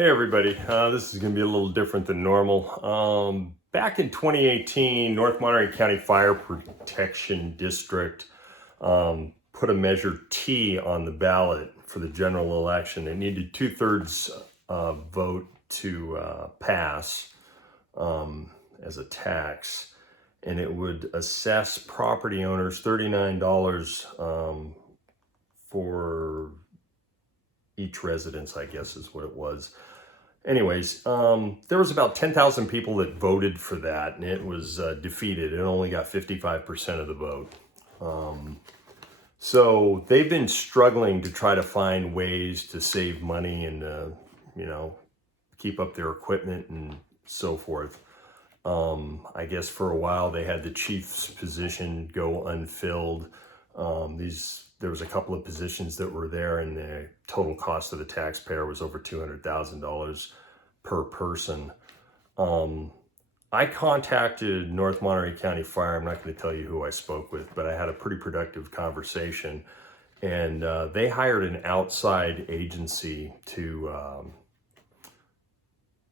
Hey everybody, this is going to be a little different than normal. Back in 2018, North Monterey County Fire Protection District put a Measure T on the ballot for the general election. It needed 2/3 vote to pass as a tax, and it would assess property owners $39 for each residence, I guess is what it was. Anyways, there was about 10,000 people that voted for that, and it was defeated. It only got 55% of the vote. So they've been struggling to try to find ways to save money and, keep up their equipment and so forth. I guess for a while they had the chief's position go unfilled. There was a couple of positions that were there, and the total cost of the taxpayer was over $200,000 per person. I contacted North Monterey County Fire. I'm not going to tell you who I spoke with, but I had a pretty productive conversation, and they hired an outside agency to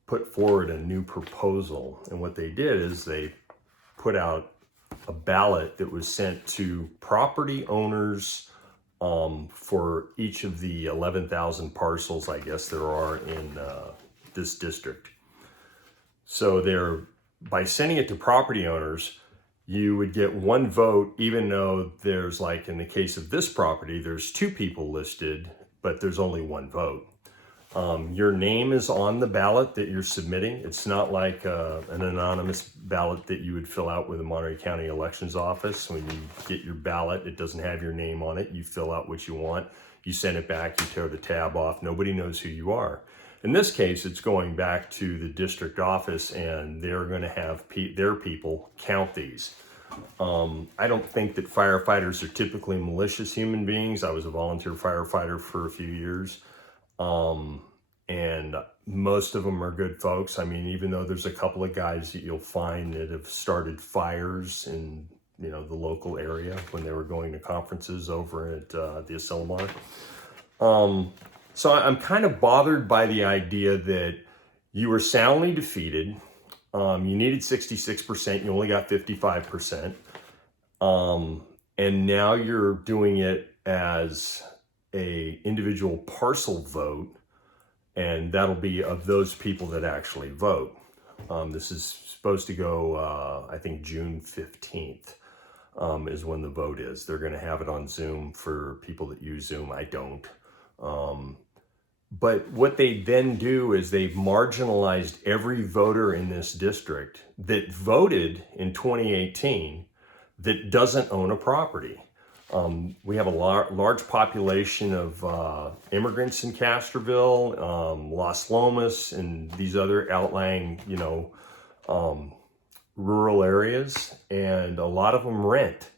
put forward a new proposal. And what they did is they put out a ballot that was sent to property owners for each of the 11,000 parcels, I guess there are in this district. So by sending it to property owners, you would get one vote, even though there's, like in the case of this property, there's two people listed, but there's only one vote. Your name is on the ballot that you're submitting. It's not like an anonymous ballot that you would fill out with the Monterey County Elections Office. When you get your ballot, it doesn't have your name on it. You fill out what you want. You send it back. You tear the tab off. Nobody knows who you are. In this case, it's going back to the district office, and they're going to have their people count these. I don't think that firefighters are typically malicious human beings. I was a volunteer firefighter for a few years. And most of them are good folks. I mean, even though there's a couple of guys that you'll find that have started fires in, the local area when they were going to conferences over at the Asilomar. So I'm kind of bothered by the idea that you were soundly defeated. You needed 66%, you only got 55%. And now you're doing it as a individual parcel vote, and that'll be of those people that actually vote. This is supposed to go, I think June 15th is when the vote is. They're going to have it on Zoom for people that use Zoom. I don't. But what they then do is they've marginalized every voter in this district that voted in 2018 that doesn't own a property. We have a large population of immigrants in Castroville, Las Lomas, and these other outlying, rural areas, and a lot of them rent.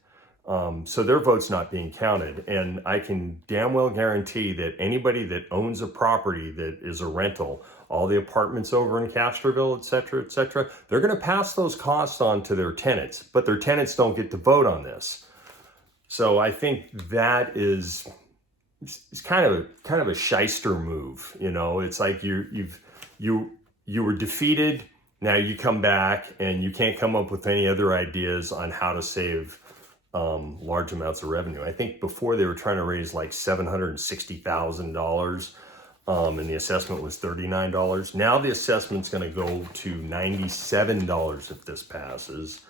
So their vote's not being counted. And I can damn well guarantee that anybody that owns a property that is a rental, all the apartments over in Castroville, et cetera, they're going to pass those costs on to their tenants, but their tenants don't get to vote on this. So I think that it's kind of a shyster move. It's like you were defeated. Now you come back and you can't come up with any other ideas on how to save large amounts of revenue. I think before they were trying to raise like $760,000, and the assessment was $39. Now the assessment's going to go to $97 if this passes.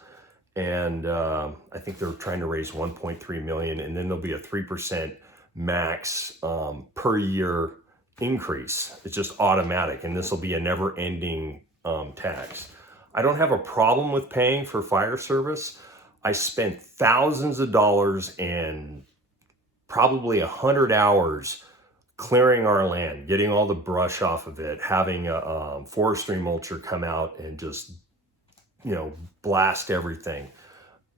And I think they're trying to raise 1.3 million, and then there'll be a 3% max per year increase. It's just automatic, and this will be a never-ending tax. I don't have a problem with paying for fire service. I spent thousands of dollars and probably 100 hours clearing our land, getting all the brush off of it, having a forestry mulcher come out and just blast everything,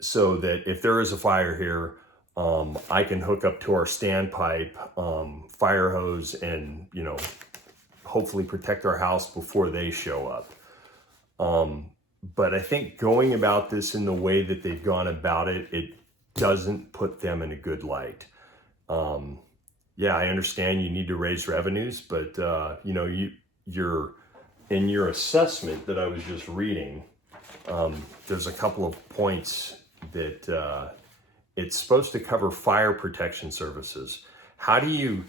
so that if there is a fire here, I can hook up to our standpipe, fire hose, and hopefully protect our house before they show up. But I think going about this in the way that they've gone about it, it doesn't put them in a good light. Yeah, I understand you need to raise revenues, but in your assessment that I was just reading, there's a couple of points that it's supposed to cover fire protection services. How do you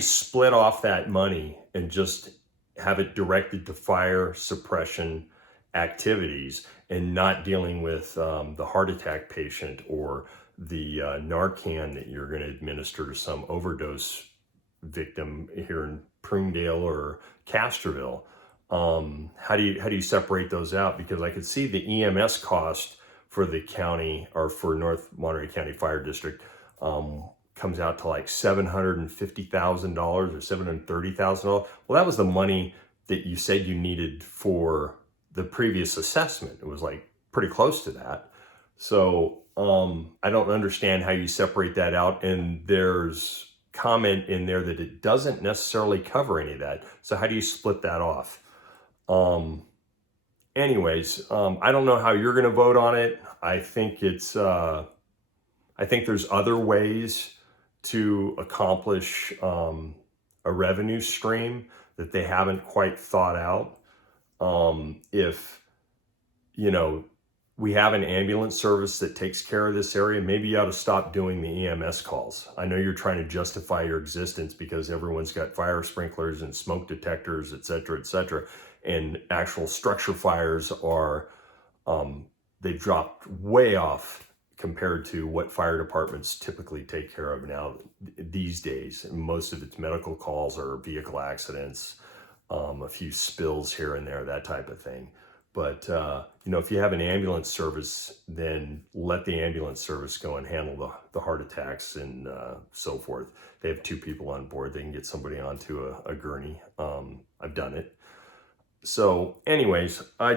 split off that money and just have it directed to fire suppression activities and not dealing with the heart attack patient or the Narcan that you're going to administer to some overdose victim here in Springdale or Castroville? How do you separate those out? Because I could see the EMS cost for the county or for North Monterey County Fire District comes out to like $750,000 or $730,000. Well, that was the money that you said you needed for the previous assessment. It was like pretty close to that. So I don't understand how you separate that out. And there's comment in there that it doesn't necessarily cover any of that. So how do you split that off? Anyways, I don't know how you're going to vote on it. I think I think there's other ways to accomplish a revenue stream that they haven't quite thought out. If, we have an ambulance service that takes care of this area, maybe you ought to stop doing the EMS calls. I know you're trying to justify your existence because everyone's got fire sprinklers and smoke detectors, et cetera, and actual structure fires are, they've dropped way off compared to what fire departments typically take care of now these days. Most of its medical calls are vehicle accidents, a few spills here and there, that type of thing. But, if you have an ambulance service, then let the ambulance service go and handle the heart attacks and so forth. They have 2 people on board. They can get somebody onto a gurney. I've done it. So anyways, I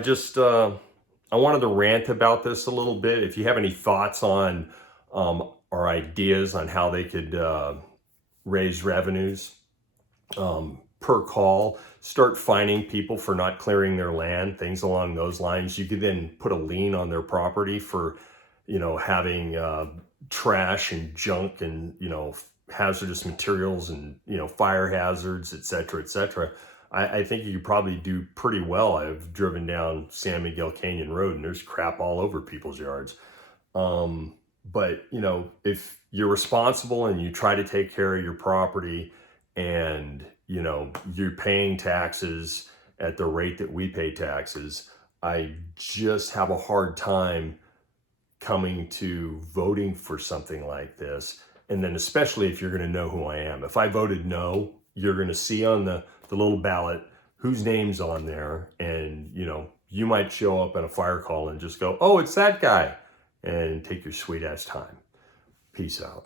wanted to rant about this a little bit. If you have any thoughts on or ideas on how they could raise revenues per call, start fining people for not clearing their land, things along those lines. You could then put a lien on their property for, having trash and junk and, hazardous materials and, fire hazards, et cetera. I think you probably do pretty well. I've driven down San Miguel Canyon Road and there's crap all over people's yards. But, if you're responsible and you try to take care of your property and, you're paying taxes at the rate that we pay taxes, I just have a hard time coming to voting for something like this. And then especially if you're going to know who I am. If I voted no, you're going to see on the little ballot whose name's on there. And, you might show up at a fire call and just go, oh, it's that guy, and take your sweet ass time. Peace out.